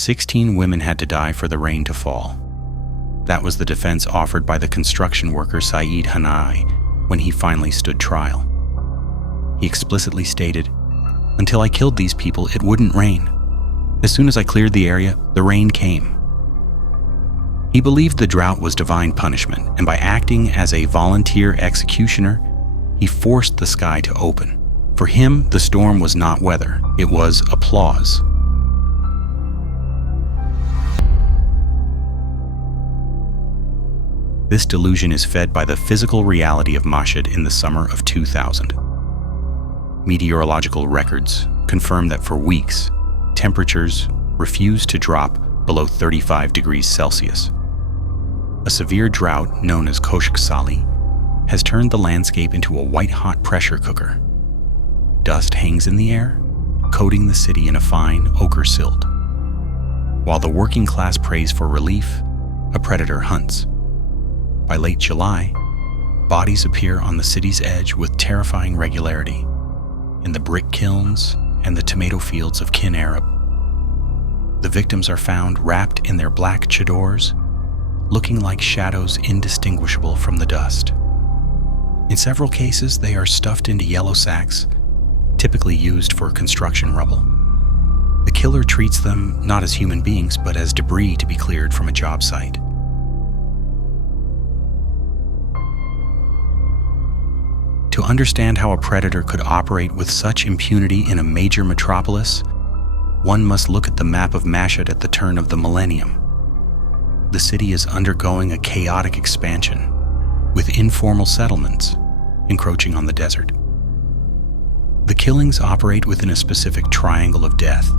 16 women had to die for the rain to fall. That was the defense offered by the construction worker Saeed Hanaei when he finally stood trial. He explicitly stated, "Until I killed these people, it wouldn't rain. As soon as I cleared the area, the rain came." He believed the drought was divine punishment, and by acting as a volunteer executioner, he forced the sky to open. For him, the storm was not weather, it was applause. This delusion is fed by the physical reality of Mashhad in the summer of 2000. Meteorological records confirm that for weeks, temperatures refused to drop below 35 degrees Celsius. A severe drought, known as Qatel-e, has turned the landscape into a white-hot pressure cooker. Dust hangs in the air, coating the city in a fine ochre silt. While the working class prays for relief, a predator hunts. By late July, bodies appear on the city's edge with terrifying regularity, in the brick kilns and the tomato fields of Kin Arab. The victims are found wrapped in their black chadors, looking like shadows indistinguishable from the dust. In several cases, they are stuffed into yellow sacks, typically used for construction rubble. The killer treats them not as human beings, but as debris to be cleared from a job site. To understand how a predator could operate with such impunity in a major metropolis, one must look at the map of Mashhad at the turn of the millennium. The city is undergoing a chaotic expansion, with informal settlements encroaching on the desert. The killings operate within a specific triangle of death,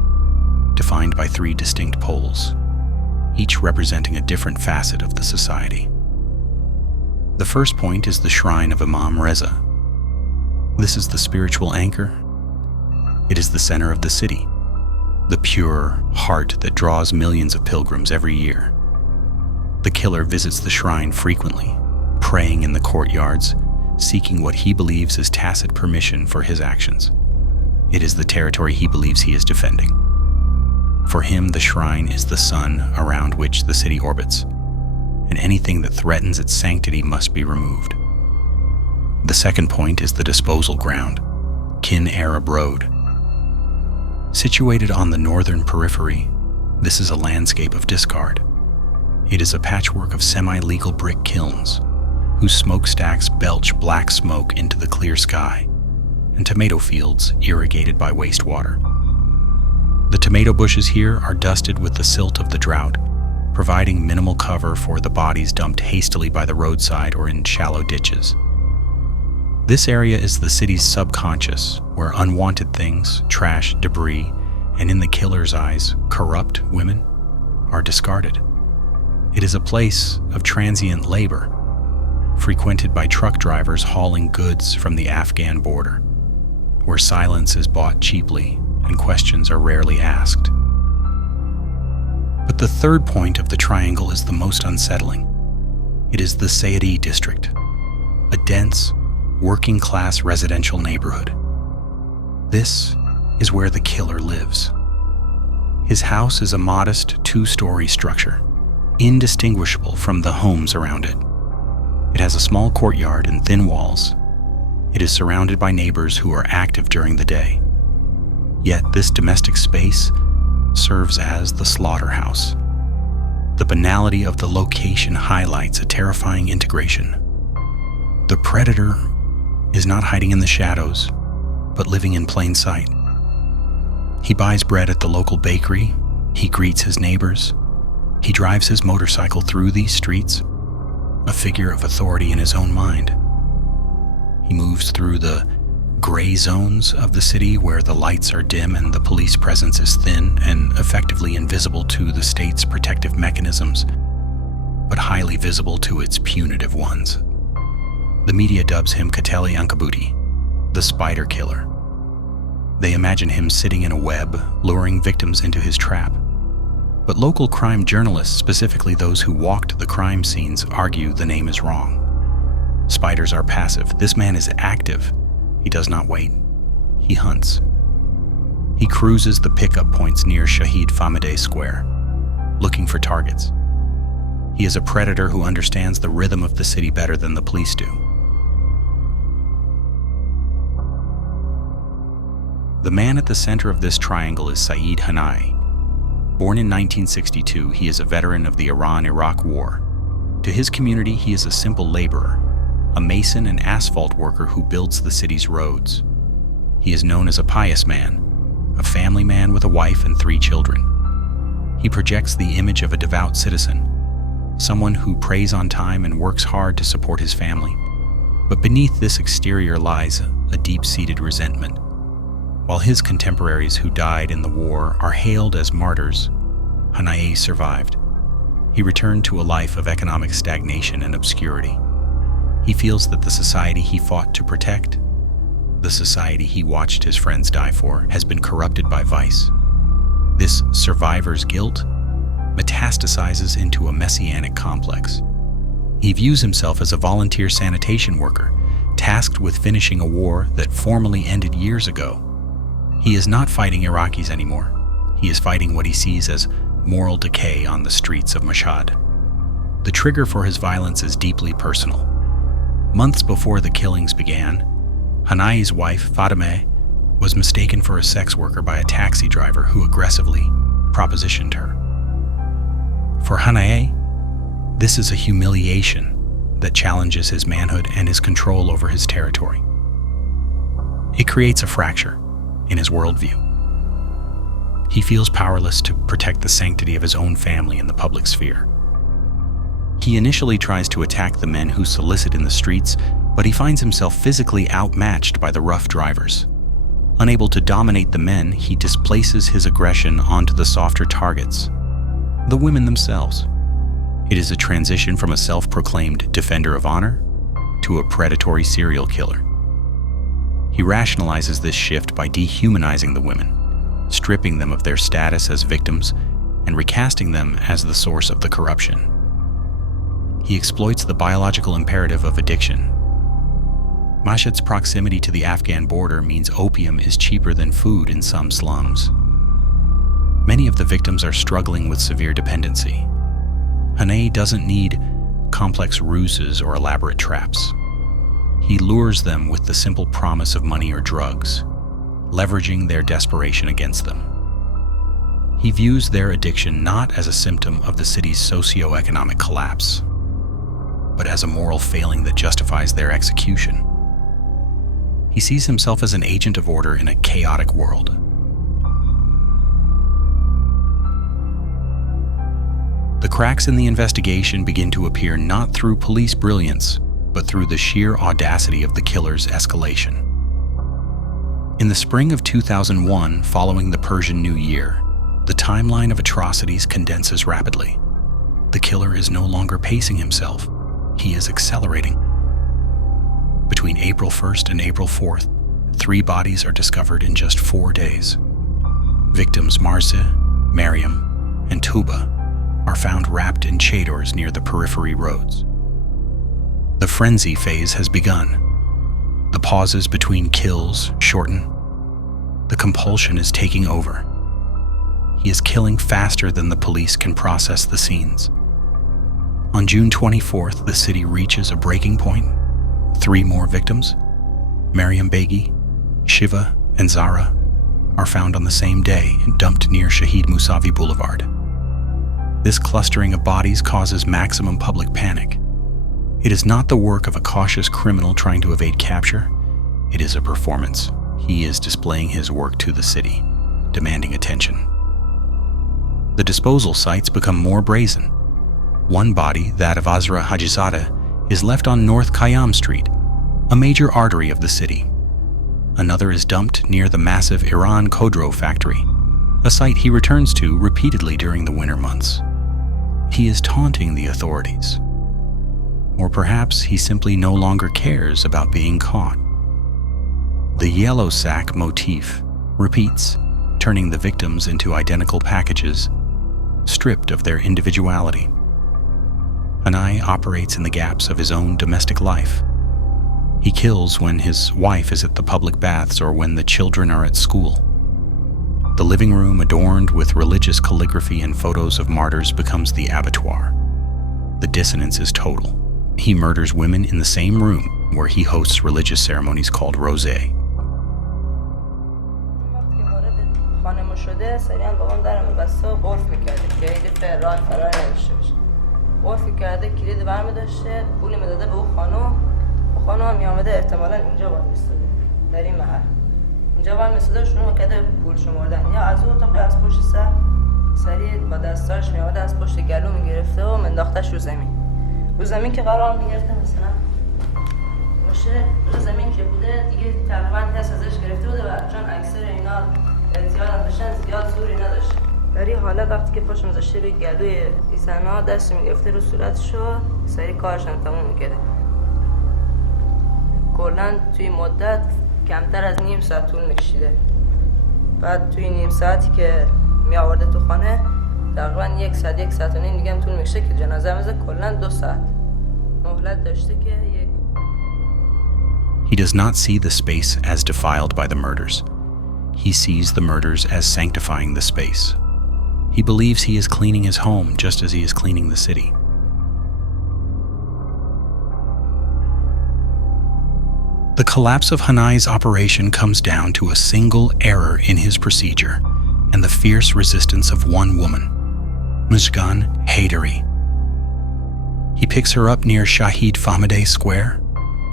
defined by 3 distinct poles, each representing a different facet of the society. The first point is the shrine of Imam Reza. This is the spiritual anchor. It is the center of the city, the pure heart that draws millions of pilgrims every year. The killer visits the shrine frequently, praying in the courtyards, seeking what he believes is tacit permission for his actions. It is the territory he believes he is defending. For him, the shrine is the sun around which the city orbits, and anything that threatens its sanctity must be removed. The second point is the disposal ground, Kin Arab Road. Situated on the northern periphery, this is a landscape of discard. It is a patchwork of semi-legal brick kilns, whose smokestacks belch black smoke into the clear sky, and tomato fields irrigated by wastewater. The tomato bushes here are dusted with the silt of the drought, providing minimal cover for the bodies dumped hastily by the roadside or in shallow ditches. This area is the city's subconscious, where unwanted things, trash, debris, and in the killer's eyes, corrupt women, are discarded. It is a place of transient labor, frequented by truck drivers hauling goods from the Afghan border, where silence is bought cheaply and questions are rarely asked. But the third point of the triangle is the most unsettling. It is the Saeed district, a dense, working-class residential neighborhood. This is where the killer lives. His house is a modest 2-story structure, indistinguishable from the homes around it. It has a small courtyard and thin walls. It is surrounded by neighbors who are active during the day. Yet this domestic space serves as the slaughterhouse. The banality of the location highlights a terrifying integration. The predator is not hiding in the shadows, but living in plain sight. He buys bread at the local bakery, he greets his neighbors, he drives his motorcycle through these streets, a figure of authority in his own mind. He moves through the gray zones of the city where the lights are dim and the police presence is thin and effectively invisible to the state's protective mechanisms, but highly visible to its punitive ones. The media dubs him Qatel-e, the spider killer. They imagine him sitting in a web, luring victims into his trap. But local crime journalists, specifically those who walked the crime scenes, argue the name is wrong. Spiders are passive. This man is active. He does not wait. He hunts. He cruises the pickup points near Saeed Hanaei Square, looking for targets. He is a predator who understands the rhythm of the city better than the police do. The man at the center of this triangle is Saeed Hanaei. Born in 1962, he is a veteran of the Iran-Iraq War. To his community, he is a simple laborer, a mason and asphalt worker who builds the city's roads. He is known as a pious man, a family man with a wife and 3 children. He projects the image of a devout citizen, someone who prays on time and works hard to support his family. But beneath this exterior lies a deep-seated resentment. While his contemporaries who died in the war are hailed as martyrs, Hanaei survived. He returned to a life of economic stagnation and obscurity. He feels that the society he fought to protect, the society he watched his friends die for, has been corrupted by vice. This survivor's guilt metastasizes into a messianic complex. He views himself as a volunteer sanitation worker, tasked with finishing a war that formally ended years ago. He is not fighting Iraqis anymore. He is fighting what he sees as moral decay on the streets of Mashhad. The trigger for his violence is deeply personal. Months before the killings began, Hanaei's wife, Fatemeh, was mistaken for a sex worker by a taxi driver who aggressively propositioned her. For Hanaei, this is a humiliation that challenges his manhood and his control over his territory. It creates a fracture in his worldview. He feels powerless to protect the sanctity of his own family in the public sphere. He initially tries to attack the men who solicit in the streets, but he finds himself physically outmatched by the rough drivers. Unable to dominate the men, he displaces his aggression onto the softer targets, the women themselves. It is a transition from a self-proclaimed defender of honor to a predatory serial killer. He rationalizes this shift by dehumanizing the women, stripping them of their status as victims and recasting them as the source of the corruption. He exploits the biological imperative of addiction. Mashhad's proximity to the Afghan border means opium is cheaper than food in some slums. Many of the victims are struggling with severe dependency. Hanaei doesn't need complex ruses or elaborate traps. He lures them with the simple promise of money or drugs, leveraging their desperation against them. He views their addiction not as a symptom of the city's socio-economic collapse, but as a moral failing that justifies their execution. He sees himself as an agent of order in a chaotic world. The cracks in the investigation begin to appear not through police brilliance, but through the sheer audacity of the killer's escalation. In the spring of 2001, following the Persian New Year, the timeline of atrocities condenses rapidly. The killer is no longer pacing himself. He is accelerating. Between April 1st and April 4th, 3 bodies are discovered in just 4 days. Victims Marza, Mariam, and Tuba are found wrapped in chadors near the periphery roads. The frenzy phase has begun. The pauses between kills shorten. The compulsion is taking over. He is killing faster than the police can process the scenes. On June 24th, the city reaches a breaking point. 3 more victims, Mariam Begi, Shiva, and Zara, are found on the same day and dumped near Shahid Musavi Boulevard. This clustering of bodies causes maximum public panic. It is not the work of a cautious criminal trying to evade capture. It is a performance. He is displaying his work to the city, demanding attention. The disposal sites become more brazen. One body, that of Azra Hajizadeh, is left on North Khayyam Street, a major artery of the city. Another is dumped near the massive Iran Khodro factory, a site he returns to repeatedly during the winter months. He is taunting the authorities. Or perhaps he simply no longer cares about being caught. The yellow sack motif repeats, turning the victims into identical packages, stripped of their individuality. Hanaei operates in the gaps of his own domestic life. He kills when his wife is at the public baths or when the children are at school. The living room, adorned with religious calligraphy and photos of martyrs, becomes the abattoir. The dissonance is total. He murders women in the same room where he hosts religious ceremonies called rosé. اینجا وای میساده شروع کرده پول شمردن یا از اون اتاق از پشت سر سریع با دستاش میامده از پشت گلو میگرفته و منداختش رو زمین که قرار میگرفته مثلا مشه رو زمین که بوده دیگه تقریبا حس ازش گرفته بوده و چون اکثر اینا زیاد داشتن زیاد زوری نداشت. در این حالت وقتی که پاش میذاشته روی گلوی ایسنا دست میگرفته رو صورتشو سریع کارشن تموم میکرده. کلا توی مدت کمتر از نیم ساعت طول میکشیده. بعد توی نیم ساعتی که می آورده تو خانه تقریبا یک ساعت و نیم دیگه هم طول میکشه که جنازه میزه کلا 2 ساعت مهلت داشته که یک. He does not see the space as defiled by the murders. He sees the murders as sanctifying the space. He believes he is cleaning his home just as he is cleaning the city. The collapse of Hanaei's operation comes down to a single error in his procedure and the fierce resistance of one woman, Mashhad Hanaei. He picks her up near Saeed Hanaei Square,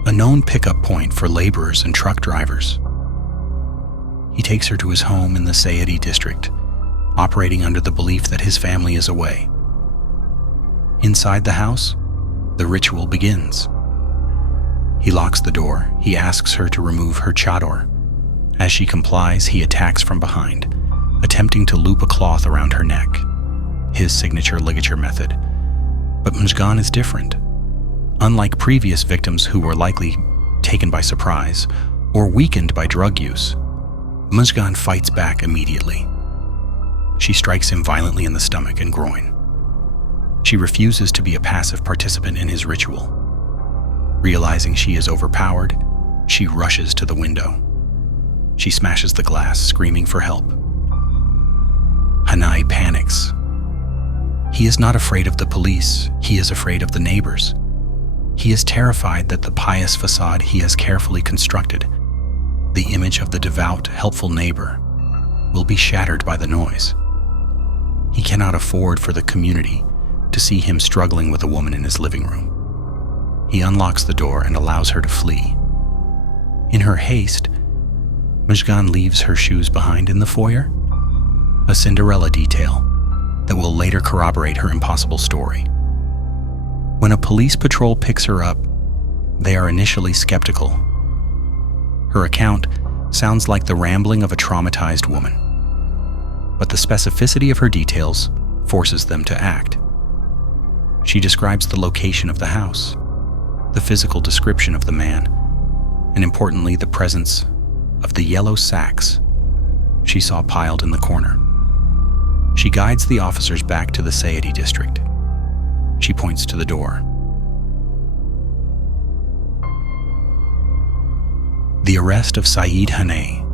a known pickup point for laborers and truck drivers. He takes her to his home in the Qatel-e district, operating under the belief that his family is away. Inside the house, the ritual begins. He locks the door. He asks her to remove her chador. As she complies, he attacks from behind, attempting to loop a cloth around her neck, his signature ligature method. But Mashhad is different. Unlike previous victims who were likely taken by surprise or weakened by drug use, Mashhad fights back immediately. She strikes him violently in the stomach and groin. She refuses to be a passive participant in his ritual. Realizing she is overpowered, she rushes to the window. She smashes the glass, screaming for help. Hanaei panics. He is not afraid of the police, he is afraid of the neighbors. He is terrified that the pious facade he has carefully constructed, the image of the devout, helpful neighbor, will be shattered by the noise. He cannot afford for the community to see him struggling with a woman in his living room. He unlocks the door and allows her to flee. In her haste, Mashhad leaves her shoes behind in the foyer, a Cinderella detail that will later corroborate her impossible story. When a police patrol picks her up, they are initially skeptical. Her account sounds like the rambling of a traumatized woman, but the specificity of her details forces them to act. She describes the location of the house, the physical description of the man, and importantly, the presence of the yellow sacks she saw piled in the corner. She guides the officers back to the Qatel-e district. She points to the door. The arrest of Saeed Hanaei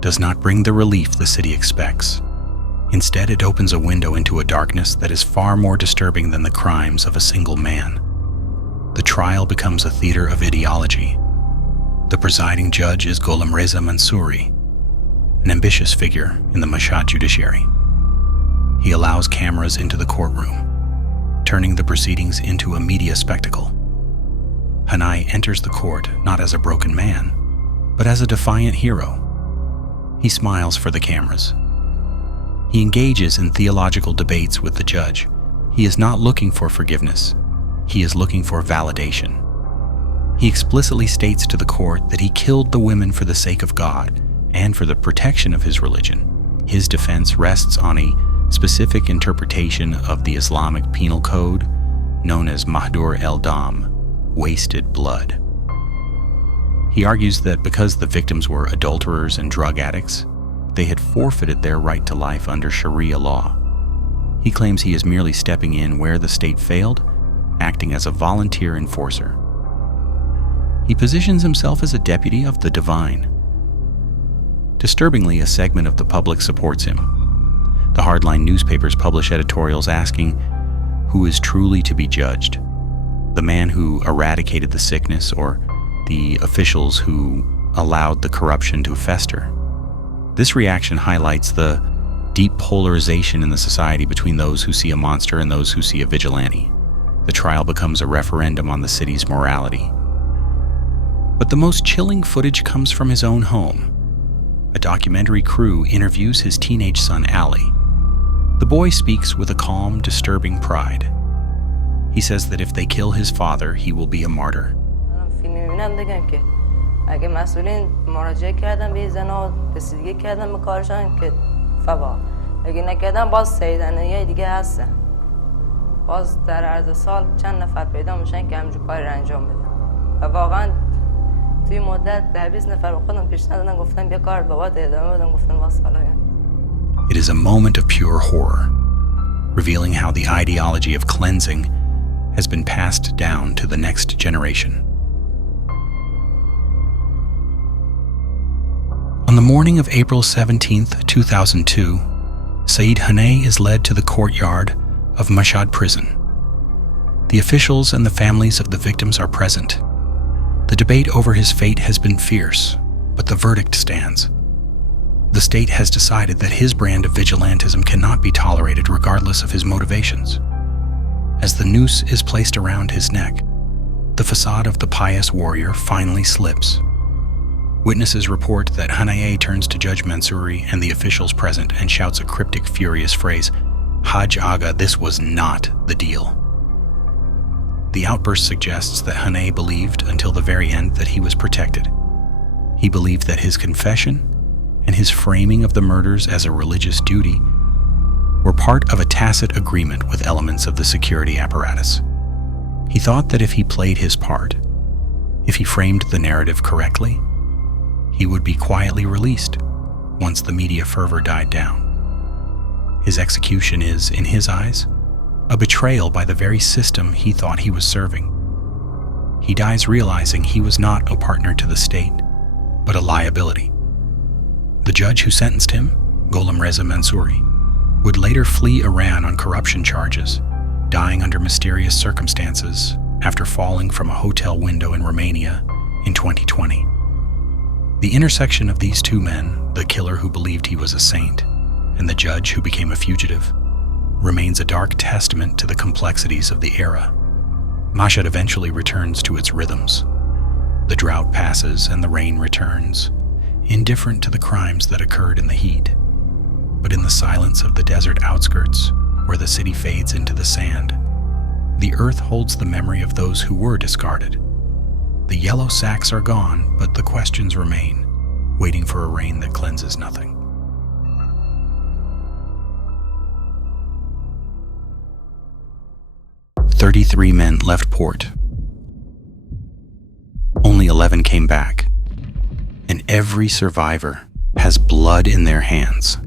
does not bring the relief the city expects. Instead, it opens a window into a darkness that is far more disturbing than the crimes of a single man. The trial becomes a theater of ideology. The presiding judge is Ghulam Reza Mansouri, an ambitious figure in the Mashhad judiciary. He allows cameras into the courtroom, turning the proceedings into a media spectacle. Hanaei enters the court not as a broken man, but as a defiant hero. He smiles for the cameras. He engages in theological debates with the judge. He is not looking for forgiveness. He is looking for validation. He explicitly states to the court that he killed the women for the sake of God and for the protection of his religion. His defense rests on a specific interpretation of the Islamic penal code known as mahdur el-dam, wasted blood. He argues that because the victims were adulterers and drug addicts, they had forfeited their right to life under Sharia law. He claims he is merely stepping in where the state failed, acting as a volunteer enforcer. He positions himself as a deputy of the divine. Disturbingly, a segment of the public supports him. The hardline newspapers publish editorials asking who is truly to be judged, the man who eradicated the sickness or the officials who allowed the corruption to fester. This reaction highlights the deep polarization in the society between those who see a monster and those who see a vigilante. The trial becomes a referendum on the city's morality. But the most chilling footage comes from his own home. A documentary crew interviews his teenage son, Ali. The boy speaks with a calm, disturbing pride. He says that if they kill his father, he will be a martyr. اگه مسئولین مراجعه کردن به زن و رسیدگی کردن به کارشان که فوا اگه نکردن باز سعید حنایی دیگه هستن باز در عرض سال چند نفر پیدا میشن که همینجور کاری رو انجام بدن و واقعا توی مدت 10-20 نفر با خودم پیشنهاد دادن گفتن بیا کار بابات ادامه بدم گفتم باز حالا. It is a moment of pure horror, revealing how the ideology of cleansing has been passed down to the next generation. On the morning of April 17, 2002, Saeed Hanaei is led to the courtyard of Mashhad prison. The officials and the families of the victims are present. The debate over his fate has been fierce, but the verdict stands. The state has decided that his brand of vigilantism cannot be tolerated regardless of his motivations. As the noose is placed around his neck, the facade of the pious warrior finally slips. Witnesses report that Hanaei turns to Judge Mansouri and the officials present and shouts a cryptic, furious phrase, "Hajj Aga, this was not the deal." The outburst suggests that Hanaei believed until the very end that he was protected. He believed that his confession and his framing of the murders as a religious duty were part of a tacit agreement with elements of the security apparatus. He thought that if he played his part, if he framed the narrative correctly, he would be quietly released once the media fervor died down. His execution is, in his eyes, a betrayal by the very system he thought he was serving. He dies realizing he was not a partner to the state, but a liability. The judge who sentenced him, Gholam Reza Mansouri, would later flee Iran on corruption charges, dying under mysterious circumstances after falling from a hotel window in Romania in 2020. The intersection of these two men, the killer who believed he was a saint and the judge who became a fugitive, remains a dark testament to the complexities of the era. Mashhad eventually returns to its rhythms. The drought passes and the rain returns, indifferent to the crimes that occurred in the heat. But in the silence of the desert outskirts, where the city fades into the sand, the earth holds the memory of those who were discarded. The yellow sacks are gone, but the questions remain, waiting for a rain that cleanses nothing. 33 men left port. Only 11 came back, and every survivor has blood in their hands.